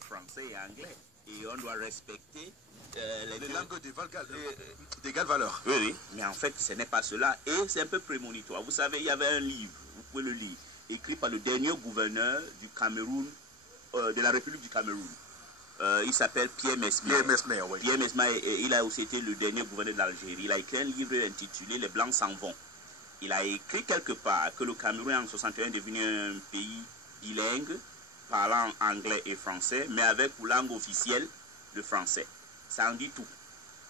Français et anglais. Et on doit respecter les langues d'égale valeur. Oui, oui, mais en fait, ce n'est pas cela. Et c'est un peu prémonitoire. Vous savez, il y avait un livre, vous pouvez le lire, écrit par le dernier gouverneur du Cameroun, de la République du Cameroun. Il s'appelle Pierre Mesmer. Pierre Mesmer, oui. Pierre Mesmer, il a aussi été le dernier gouverneur de l'Algérie. Il a écrit un livre intitulé Les Blancs s'en vont. Il a écrit quelque part que le Cameroun en 61 est devenu un pays bilingue, parlant anglais et français, mais avec pour langue officielle le français. Ça en dit tout.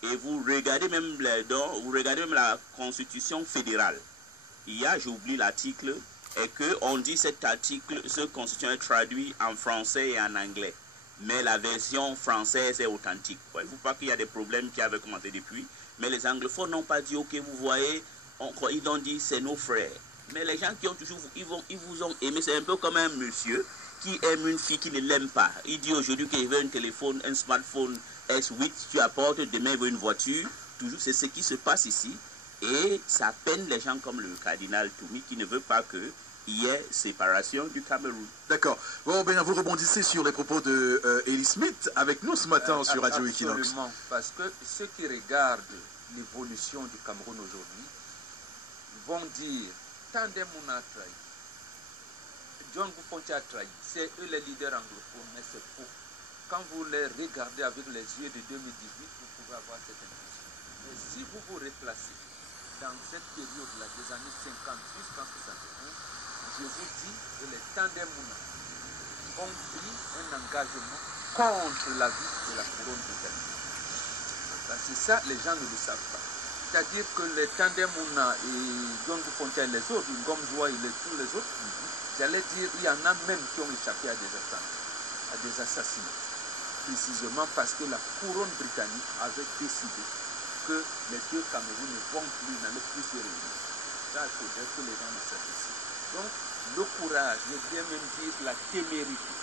Et vous regardez même la Constitution fédérale. Il y a, j'oublie l'article, et qu'on dit cet article, cette Constitution est traduite en français et en anglais. Mais la version française est authentique. Voyez-vous pas qu'il y a des problèmes qui avaient commencé depuis, mais les anglophones n'ont pas dit, ok, vous voyez, ils ont dit c'est nos frères. Mais les gens qui ont toujours, ils vous ont aimé, c'est un peu comme un monsieur qui aime une fille qui ne l'aime pas. Il dit aujourd'hui qu'il veut un téléphone, un smartphone S8, tu apportes, demain il veut une voiture. Toujours, c'est ce qui se passe ici. Et ça peine les gens comme le cardinal Toumi qui ne veut pas qu'il y ait séparation du Cameroun. D'accord. Bon, bien, vous rebondissez sur les propos de Eli Smith avec nous ce matin sur Radio Equinox. Absolument, parce que ceux qui regardent l'évolution du Cameroun aujourd'hui vont dire, Tandem on a trahi. John Boufonti a trahi, c'est eux les leaders anglophones, mais c'est faux. Quand vous les regardez avec les yeux de 2018, vous pouvez avoir cette impression. Mais si vous vous replacez dans cette période-là, des années 50 jusqu'en 61, je vous dis que les Tandem Mouna ont pris un engagement contre la vie de la couronne britannique. C'est ça, les gens ne le savent pas. C'est-à-dire que les Tandem Mouna et John Boufonti et les autres, Ngomzoua et tous les autres, j'allais dire, il y en a même qui ont échappé à des assassinats. Précisément parce que la couronne britannique avait décidé que les deux Cameroun n'allaient plus se réunir. Ça, il faudrait que les gens le sachent ici. Donc, le courage, je viens même dire la témérité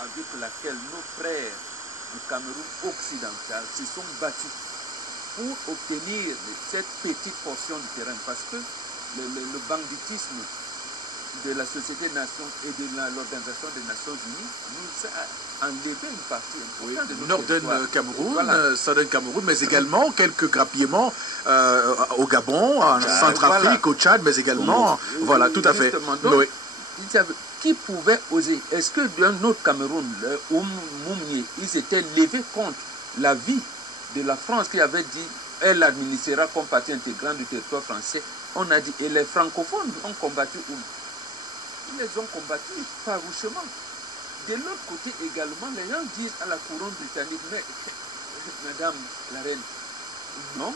avec laquelle nos frères du Cameroun occidental se sont battus pour obtenir cette petite portion du terrain. Parce que le banditisme de la Société des Nations et de l'Organisation des Nations Unies nous a enlevé une partie importante de notre Northern Cameroun, voilà. Southern Cameroun, mais également quelques grappillements au Gabon, en Centrafrique, au Tchad, mais également, voilà, tout à fait. Donc, qui pouvait oser? Est-ce que dans notre Cameroun, Moumnier, ils s'étaient levés contre la vie de la France qui avait dit elle administrera comme partie intégrante du territoire français? On a dit, et les francophones ont combattu où? Ils les ont combattus farouchement. De l'autre côté également, les gens disent à la couronne britannique, mais madame la reine, non,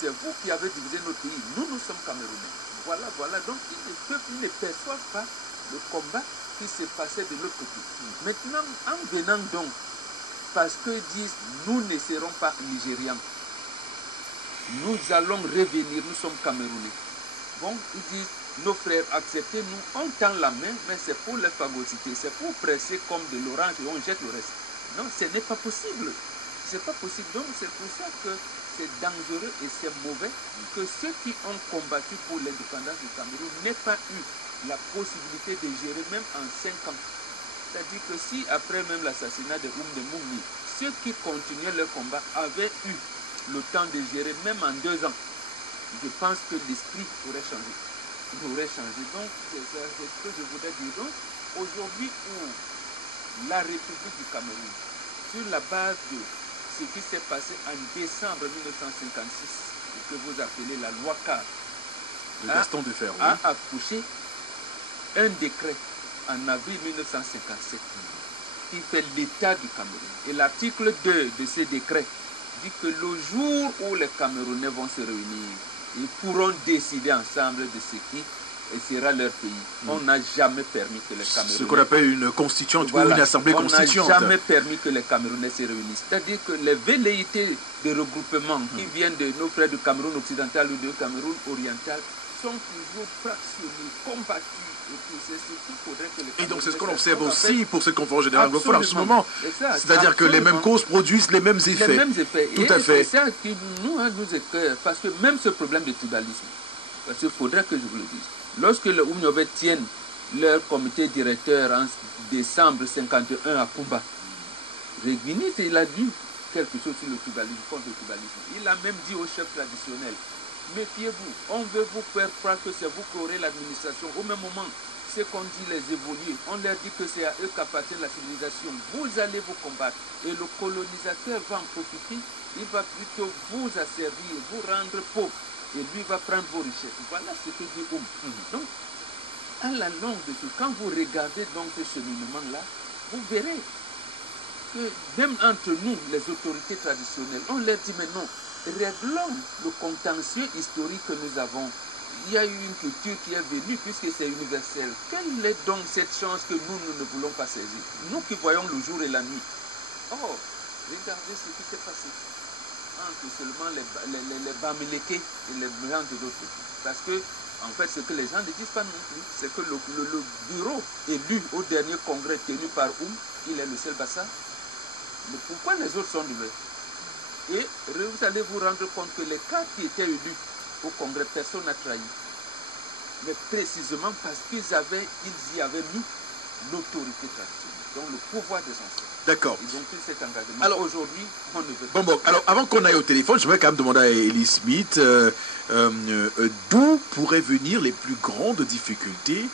c'est vous qui avez divisé notre pays. Nous sommes Camerounais. Voilà, voilà. Donc ils ne perçoivent pas le combat qui s'est passé de l'autre côté. Maintenant, en venant donc, parce qu'ils disent, nous ne serons pas Nigérians. Nous allons revenir, nous sommes Camerounais. Bon, ils disent, nos frères, acceptez-nous, on tend la main, mais c'est pour les phagocyter, c'est pour presser comme de l'orange et on jette le reste. Non, ce n'est pas possible. Ce n'est pas possible. Donc c'est pour ça que c'est dangereux et c'est mauvais que ceux qui ont combattu pour l'indépendance du Cameroun n'aient pas eu la possibilité de gérer même en 5 ans. C'est-à-dire que si après même l'assassinat de Moumni, ceux qui continuaient le combat avaient eu le temps de gérer même en 2 ans, je pense que l'esprit aurait changé. Donc, c'est ce que je voudrais dire. Donc, aujourd'hui où la République du Cameroun, sur la base de ce qui s'est passé en décembre 1956, que vous appelez la loi cadre, a accouché un décret en avril 1957 qui fait l'état du Cameroun. Et l'article 2 de ce décret dit que le jour où les Camerounais vont se réunir, ils pourront décider ensemble de ce qui sera leur pays. On n'a jamais permis que les Camerounais... Ce qu'on appelle une constituante ou une assemblée constituante. On n'a jamais permis que les Camerounais se réunissent. C'est-à-dire que les velléités de regroupement qui viennent de nos frères du Cameroun occidental ou du Cameroun oriental sont toujours fractionnés, combattus. Et donc c'est ce qu'on observe aussi pour cette conférence générale anglophone en ce moment. C'est-à-dire que les mêmes causes produisent les mêmes effets. Les mêmes effets. Tout à fait. C'est ça qui nous éclaire. Parce que même ce problème de tribalisme, parce qu'il faudrait que je vous le dise, lorsque les Oumniobé tiennent leur comité directeur en décembre 51 à Cuba. Reguinis, il a dit quelque chose sur le tribalisme, contre le tribalisme. Il a même dit aux chefs traditionnels, méfiez-vous, on veut vous faire croire que c'est vous qui aurez l'administration. Au même moment, c'est qu'on dit les évoluer, on leur dit que c'est à eux qu'appartient la civilisation. Vous allez vous combattre et le colonisateur va en profiter, il va plutôt vous asservir, vous rendre pauvre et lui va prendre vos richesses. Voilà ce que dit Donc, à la longue de ce, quand vous regardez donc ce cheminement-là, vous verrez que même entre nous, les autorités traditionnelles, on leur dit mais non, réglons le contentieux historique que nous avons. Il y a eu une culture qui est venue puisque c'est universel. Quelle est donc cette chance que nous ne voulons pas saisir? Nous qui voyons le jour et la nuit. Oh, regardez ce qui s'est passé entre seulement les Bamileke et les gens de l'autre côté. Parce que, en fait, ce que les gens ne disent pas non plus, c'est que le bureau élu au dernier congrès tenu par il est le seul Bassa. Mais pourquoi les autres sont libres? Et vous allez vous rendre compte que les cas qui étaient élus au congrès, personne n'a trahi. Mais précisément parce qu'ils y avaient mis l'autorité traditionnelle, donc le pouvoir des ancêtres. D'accord. Ils ont pris cet engagement. Alors, aujourd'hui, on ne veut pas. Bon, alors avant qu'on aille au téléphone, je voudrais quand même demander à Elie Smith d'où pourraient venir les plus grandes difficultés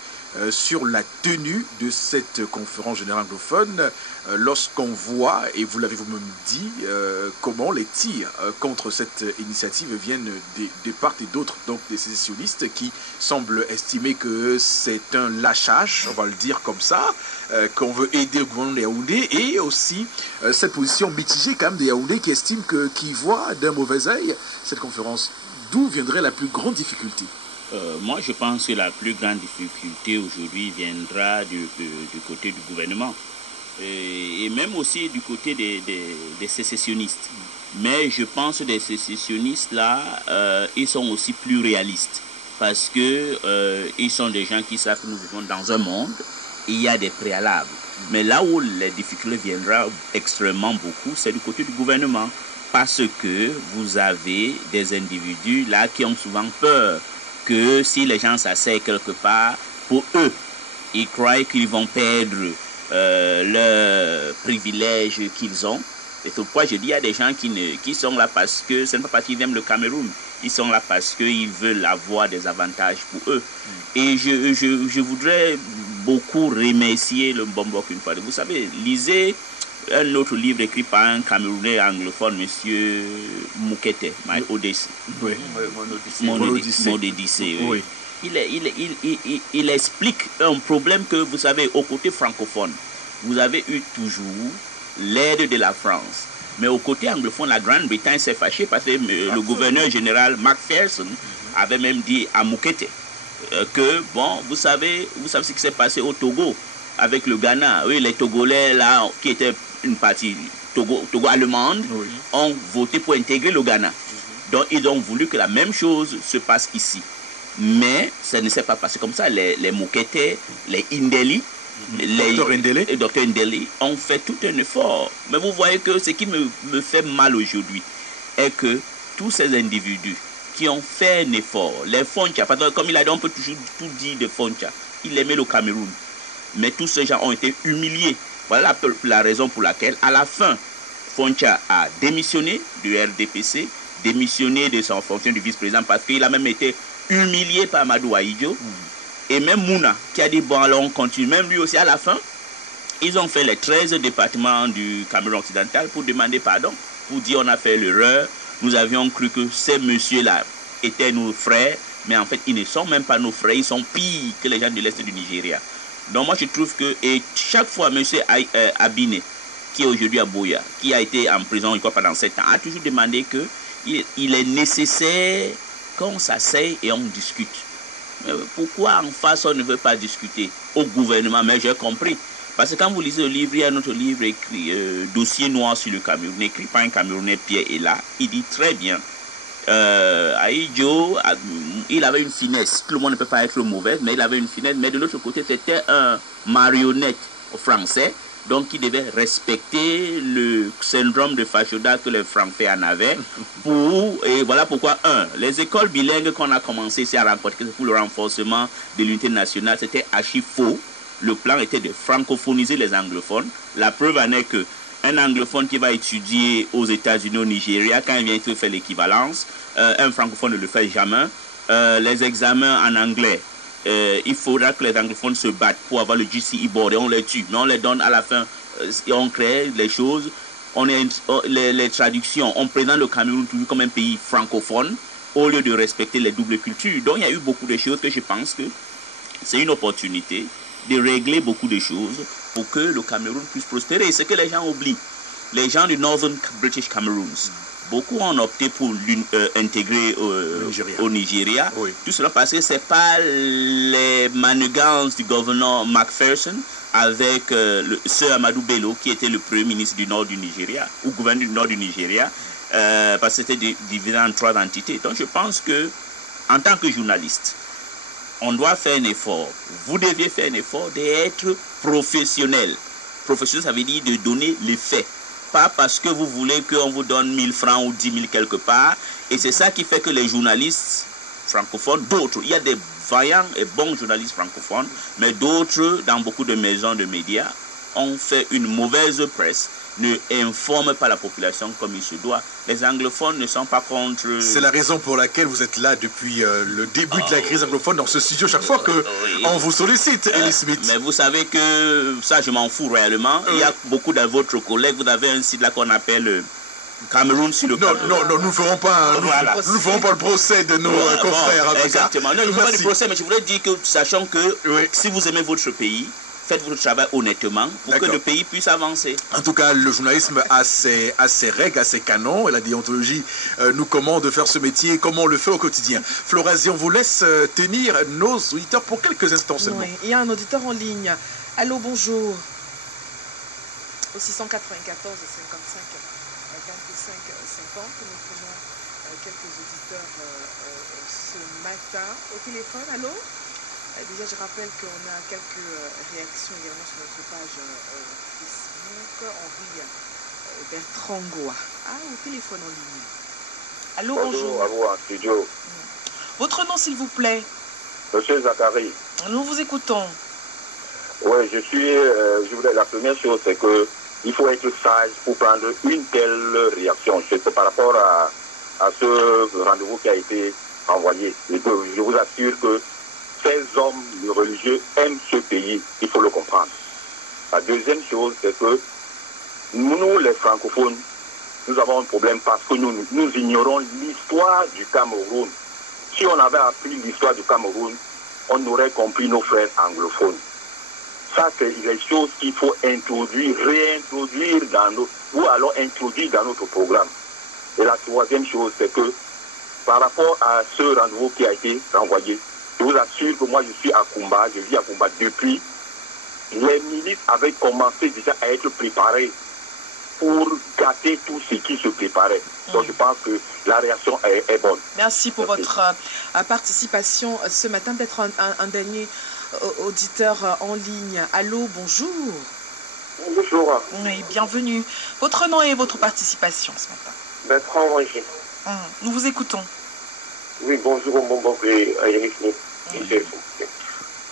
sur la tenue de cette conférence générale anglophone lorsqu'on voit, et vous l'avez vous-même dit, comment les tirs contre cette initiative viennent de part et d'autre, donc des sécessionnistes qui semblent estimer que c'est un lâchage, on va le dire comme ça, qu'on veut aider le gouvernement de Yaoundé, et aussi cette position mitigée quand même de Yaoundé qui estime qui voit d'un mauvais œil cette conférence. D'où viendrait la plus grande difficulté? Moi, je pense que la plus grande difficulté aujourd'hui viendra du côté du gouvernement et même aussi du côté des sécessionnistes. Mais je pense que les sécessionnistes, là, ils sont aussi plus réalistes parce que ils sont des gens qui savent que nous vivons dans un monde et il y a des préalables. Mais là où les difficultés viendront extrêmement beaucoup, c'est du côté du gouvernement parce que vous avez des individus là qui ont souvent peur que si les gens s'asseyent quelque part, pour eux, ils croient qu'ils vont perdre leurs privilèges qu'ils ont. Et pourquoi je dis, il y a des gens qui sont là parce que, ce n'est pas parce qu'ils aiment le Cameroun, ils sont là parce qu'ils veulent avoir des avantages pour eux. Et je voudrais beaucoup remercier le Mbombok une fois. Vous savez, lisez un autre livre écrit par un Camerounais anglophone, M. Moukete, My Odyssey. Oui. Mon Odyssée. Oui. Il explique un problème que vous savez, au côté francophone, vous avez eu toujours l'aide de la France. Mais au côté anglophone, la Grande-Bretagne s'est fâchée parce que le gouverneur général Macpherson avait même dit à Moukete que, bon, vous savez ce qui s'est passé au Togo avec le Ghana. Oui, les Togolais, là, qui étaient une partie Togo allemande, oui, ont voté pour intégrer le Ghana. Donc, ils ont voulu que la même chose se passe ici. Mais ça ne s'est pas passé comme ça. Les Moukete, les Indeli, Dr Ndeli ont fait tout un effort. Mais vous voyez que ce qui me fait mal aujourd'hui est que tous ces individus qui ont fait un effort, les Foncha, parce que comme il a dit, on peut toujours tout dire de Foncha, il aimait le Cameroun. Mais tous ces gens ont été humiliés. Voilà la raison pour laquelle, à la fin, Foncha a démissionné du RDPC, démissionné de son fonction de vice-président parce qu'il a même été humilié par Amadou Ahidjo. Et même Mouna, qui a dit, bon, alors on continue. Même lui aussi, à la fin, ils ont fait les 13 départements du Cameroun occidental pour demander pardon, pour dire on a fait l'erreur. Nous avions cru que ces messieurs-là étaient nos frères, mais en fait, ils ne sont même pas nos frères, ils sont pires que les gens de l'Est du Nigeria. Donc moi, je trouve que, et chaque fois, M. Abine, qui est aujourd'hui à Boya, qui a été en prison pendant 7 ans, a toujours demandé qu'il est nécessaire qu'on s'asseye et on discute. Mais pourquoi en face on ne veut pas discuter au gouvernement? Mais j'ai compris. Parce que quand vous lisez le livre, il y a un autre livre écrit, Dossier noir sur le Cameroun, écrit par un Camerounais, Pierre Ella. Il dit très bien, Ahidjo, il avait une finesse. Tout le monde ne peut pas être mauvais, mais il avait une finesse. Mais de l'autre côté, c'était un marionnette français donc qui devait respecter le syndrome de Fashoda que les Francais en avaient. Et voilà pourquoi, les écoles bilingues qu'on a commencé ici à rencontrer pour le renforcement de l'unité nationale, c'était archi faux. Le plan était de francophoniser les anglophones. La preuve en est que un anglophone qui va étudier aux États-Unis, au Nigeria, quand il vient ici faire l'équivalence, un francophone ne le fait jamais. Les examens en anglais, il faudra que les anglophones se battent pour avoir le GCE board et on les tue, mais on les donne à la fin et on crée les choses. Les traductions, on présente le Cameroun toujours comme un pays francophone au lieu de respecter les doubles cultures. Donc il y a eu beaucoup de choses que je pense que c'est une opportunité de régler beaucoup de choses pour que le Cameroun puisse prospérer. C'est ce que les gens oublient. Les gens du Northern British Cameroons, beaucoup ont opté pour intégrer au Nigeria. Oui. Tout cela parce que ce n'est pas les manigances du gouverneur Macpherson avec Sir Amadou Bello, qui était le premier ministre du nord du Nigeria, ou gouverneur du nord du Nigeria, parce que c'était divisé en 3 entités. Donc je pense que, en tant que journaliste, on doit faire un effort. Vous deviez faire un effort d'être professionnel. Professionnel, ça veut dire de donner les faits. Pas parce que vous voulez qu'on vous donne 1000 francs ou 10 000 quelque part. Et c'est ça qui fait que les journalistes francophones, d'autres, il y a des vaillants et bons journalistes francophones, mais d'autres, dans beaucoup de maisons de médias, ont fait une mauvaise presse, ne informent pas la population comme il se doit. Les anglophones ne sont pas contre... C'est la raison pour laquelle vous êtes là depuis le début de la crise anglophone dans ce studio, chaque fois qu'on vous sollicite, Ellie Smith. Mais vous savez que ça, je m'en fous réellement. Il y a beaucoup de votre collègues, vous avez un site là qu'on appelle... Cameroun sur le Cameroun. Non, nous ne ferons pas, voilà. nous ferons pas le procès de nos confrères. Exactement. Non, je ne veux pas du procès, mais je voudrais dire que, sachant que si vous aimez votre pays, faites votre travail honnêtement pour que le pays puisse avancer. En tout cas, le journalisme a ses règles, a ses canons, et la déontologie nous commande de faire ce métier comme on le fait au quotidien. Florazie, on vous laisse tenir nos auditeurs pour quelques instants seulement. Oui, il y a un auditeur en ligne. Allô, bonjour. Au 694 55 25 50, nous prenons quelques auditeurs ce matin au téléphone. Allô? Déjà, je rappelle qu'on a quelques réactions également sur notre page Facebook. Henri Bertrand Goa. Au téléphone en ligne. Allô, bonjour. À vous, en studio. Votre nom, s'il vous plaît? Monsieur Zachary. Nous vous écoutons. Oui, la première chose, c'est que il faut être sage pour prendre une telle réaction. C'est par rapport à ce rendez-vous qui a été envoyé. Et que je vous assure que ces hommes religieux aiment ce pays. Il faut le comprendre. La deuxième chose, c'est que nous, les francophones, nous avons un problème parce que nous ignorons l'histoire du Cameroun. Si on avait appris l'histoire du Cameroun, on aurait compris nos frères anglophones. Ça, c'est les choses qu'il faut introduire, réintroduire ou alors introduire dans notre programme. Et la troisième chose, c'est que par rapport à ce rendez-vous qui a été renvoyé, je vous assure que moi, je suis à Kumba, je vis à Kumba depuis. Les milices avaient commencé déjà à être préparés pour gâter tout ce qui se préparait. Donc, je pense que la réaction est bonne. Merci pour votre participation ce matin. Peut-être un dernier auditeur en ligne. Allô, bonjour. Bonjour. Oui, bienvenue. Votre nom et votre participation ce matin. Bertrand Roger. Nous vous écoutons. Oui, bonjour au bonbon et à Yannick Smith.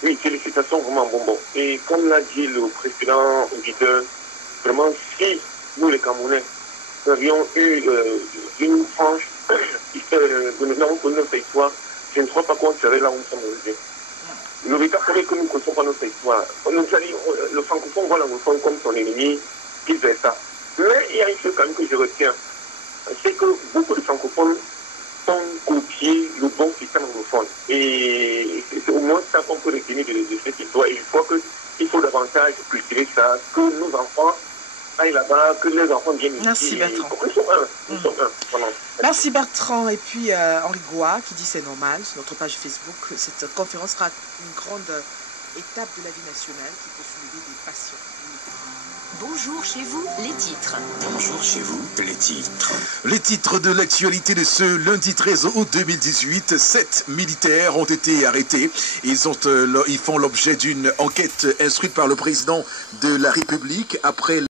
Oui, félicitations vraiment bonbon. Et comme l'a dit le précédent auditeur, vraiment si nous les Camerounais avions eu une franche nous avons connu notre histoire, je ne crois pas qu'on serait là où nous sommes aujourd'hui. Le véritable problème que nous ne connaissons pas notre histoire. Le francophone voit l'anglophone comme son ennemi, vice-versa. Mais il y a une chose quand même que je retiens, c'est que beaucoup de francophones ont copié le bon système anglophone. Et c'est au moins ça qu'on peut retenir de cette histoire. Et je crois qu'il faut davantage cultiver ça, que nos enfants aillent là-bas, que les enfants viennent ici. Merci Bertrand. Nous sommes un. Voilà. Merci Bertrand. Et puis Henri Goa qui dit c'est normal sur notre page Facebook. Cette conférence sera une grande étape de la vie nationale qui peut soulever des passions. Bonjour chez vous, les titres. Bonjour chez vous, les titres. Les titres de l'actualité de ce lundi 13 août 2018. 7 militaires ont été arrêtés. Ils font l'objet d'une enquête instruite par le président de la République après